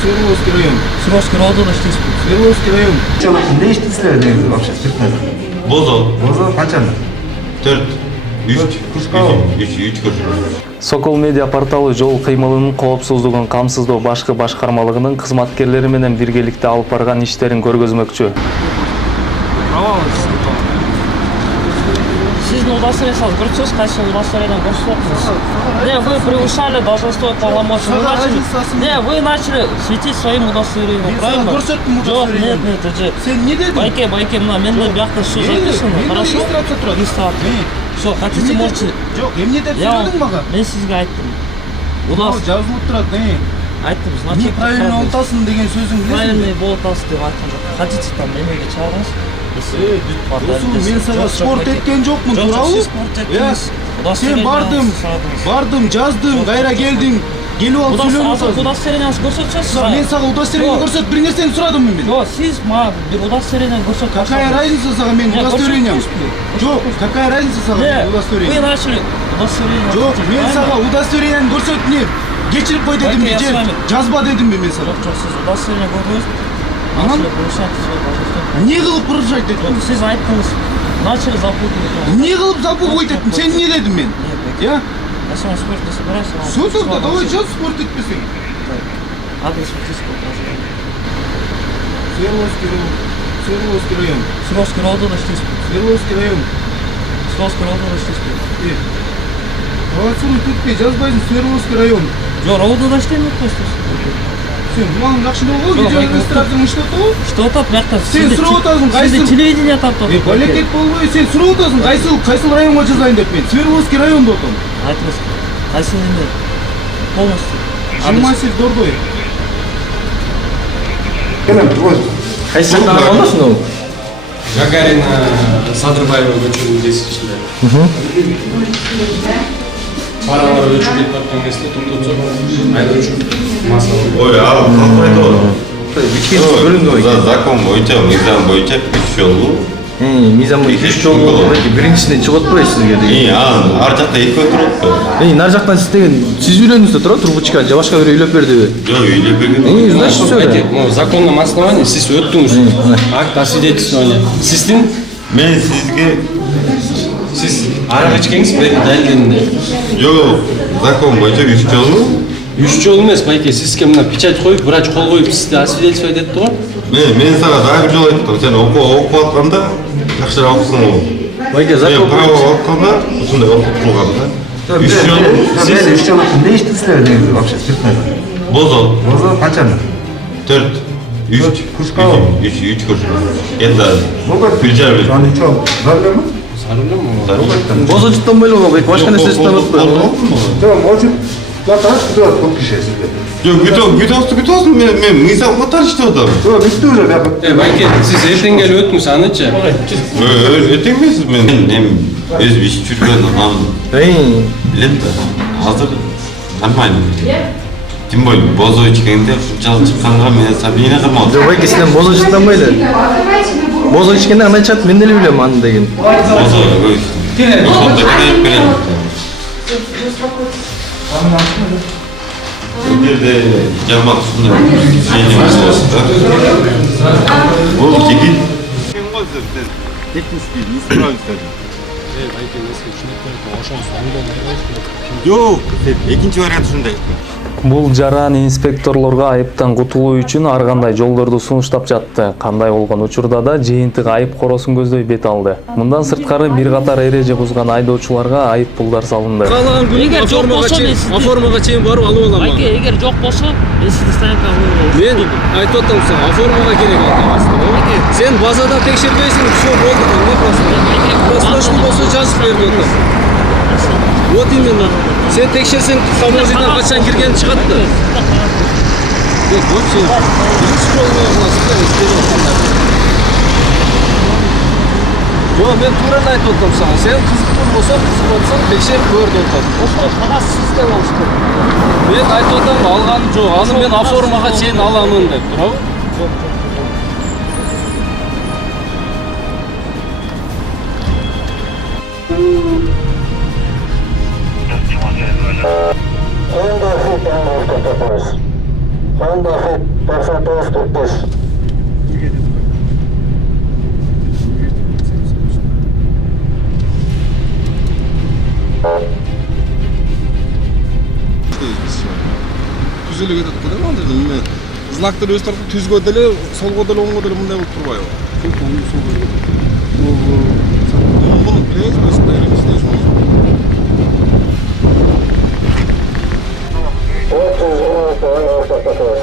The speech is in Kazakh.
Свердловский район. Свердловский районда иштейсизби? Свердловский район. Не иштейсиздер негизи вообще спиртный? Бозо. Бозо канчаны? 4, 3, Курскабы? 3 көрсөтөт. Сокол медиа порталы жол кыймылынын коопсуздугун камсыздоо башкы башкармалыгынын кызматкерлери менен биргеликте алып барган иштерин көргөзмөкчү. Сиздин удостоверениеңизди көрсөтсөңүз, кайсы удостоверениени көрсөтөсүз? Не, вы превышали должностной полномочия. Вы начали светить своим удостоверением, правильно? Жок, нет, Сен не дедиң? Байке, мына менде биякта все записано, хорошо? Регистрация. Все, хотите, можете. Жок, эмне деп сөйлөдүң мага? Мен сизге айттым. Жазылып турат, Айттым, значит, неправильно болтасың деген сөзүң билесиңби? правильный болтасыз деп айткан жок. Хотите там эмеге чыгарыңыз? Мен сага спорт эткен жокмун, туурабы? Сен бардым, жаздым, кайра келдиң. Келип алып сүйлөнүп атасың. Удостоверениеңизди көрсөтсөңүз. Мен сага удостоверение көрсөт, бир нерсени сурадыммы мен? Жок, сиз мага бир удостоверение көрсөтүп. Какая разница сага менин удостоверением? Жок, какая разница сага удостоверение? Вы начали удостоверение. Жок, мен сага удостоверениени көрсөт, не? Кечирип кой дедимби же? Жазба дедимби мен сага? Жок, сиз удостоверение көрдүңүз. Анан Не эмне кылып бурушайт дедим? Сиз айттыңыз. Начали запугивать. Эмне кылып запугивать дедим? Сен не дедим мен? Я? Я с вами спорт не собираюсь. Всё тогда, давай сейчас спорт этпесең. Адрес подписка. Свердловский район. Свердловский район. Свердловский районда иштейсизби? Свердловский район. Свердловский районда иштейсизби? Провоцируй кетпей, жазбайсың Свердловский район. Жок, районда иштейм атпайсызбы? Сен булаң жакшы болгон, видео регистрацияң иштеп атабы? Что атат биякта? Сен сурап атасың, Сизде кайсы? телевидение таптап. Балекет болбой, сен сурап атасың, кайсыл районго жазайын деп мен? Свердловский районда отом. Айтыңыз. Кайсы эме? Полностью. Жимасев Дордой. Кайсы жактан алгансың ол? Гагарина Садырбаева көчөнүн кесичинде. Паралар өчүп кетип аткан кезде токтотсо, айдоочу масала. Ой, калпайды го. Кичкенче бөлүндү ой. Закон боюнча, мыйзам боюнча 3 жолу. Мыйзам боюнча 3 жолу биринчисинен чыгып атпайбы сизге деген? Ар жакта экөө турат го. Нар жактан сиз деген сиз үйлөнүңүз да турат трубочка же башка бирөө үйлөп бердиби? Жок, үйлөп берген. Значит, всё. На законном основании сиз өттүңүз. Акт освидетельствования. Сиздин Мен сизге сиз арак ичкеңиз далилинде. жок, закон боюнча 3 жолу. 3 жол эмес, байке, сизге мына печать коюп, врач кол коюп сизди освидетельствовать этти го. Мен сага дагы бир жолу айттым. Сен окуп атканда жакшыраак окусуң. Байке, Мен закон право окуганда ушундай окуп турганда 3 жолу. Сен 3 жолу не иштейсиздер негизи вообще спиртный? Бозо. Бозо канчаны? 4, 3 Курскабы? 3 көрсөтөт. Энд бир жарым. Аны чоң, зарылма? бозо жуттанбайлы байке, башка нерсе жуттанбайбы? Жок, очуп, жатат, күтөт көп киши сизге. Жок, күтөсүң, мен мыйзам катар иштеп атам. Жок, бүтү уже бияка. Байке, сиз эртең келип өттүңүз, анычы? Эртең эмес, мен өзүм ишип жүргөн анан билем да. Азыр нормально. Тем более, бозо ичкенде ушунчалык чыкканга мен сомнение кылмадым. Жок байке, сизден бозо жуттанбайлы. Бозо ичкенде кандай чат, мен деле билем аны деген. Бозо көз. Ошондо киреп берем. Эгерде жаман ушундай мнение болсо, бул жигит технически не справится. Байке, нерсе түшүнүктөр, ошону соңдон айрайсызбы? Жок, экинчи вариант ушундай. Бул жаран инспекторлорго айыптан кутулуу үчүн ар кандай жолдорду сунуштап жатты. Кандай болгон учурда да жыйынтык айып коросун көздөй бет алды. Мындан сырткары бир катар эреже бузган айдоочуларга айып пулдар салынды. Каалаган күнү оформага чейин барып алып алам. Байке, эгер жок болсо, мен сизди стоянкага коюп Мен айтып атам сага, оформага керек алты. Сен базада текшербейсиң, всё болду, не просто. Просрочный болсо жазып берип атам. Вот именно. Сен текшерсең, таможнядан качан кирген чыгат да. Жок, вообще. Биринчи жолу кыласың да, Жок, мен туура айтып атам сага. Сен кызыктуу болсо, кызык болсоң, текшерип көр деп атам. Ошо кагаз сизде болуш керек. Мен айтып атам, алганым жок. Аны мен оформага чейин аламын деп, туурабы? Honda Fit 9945. Түзеле кетет го дейм анда эме знактар өз тарапы түзгө деле солго деле оңго деле мындай болуп турбайбы? Муну билесизби? Ушундай эле иштейсиз. 316 ортосу.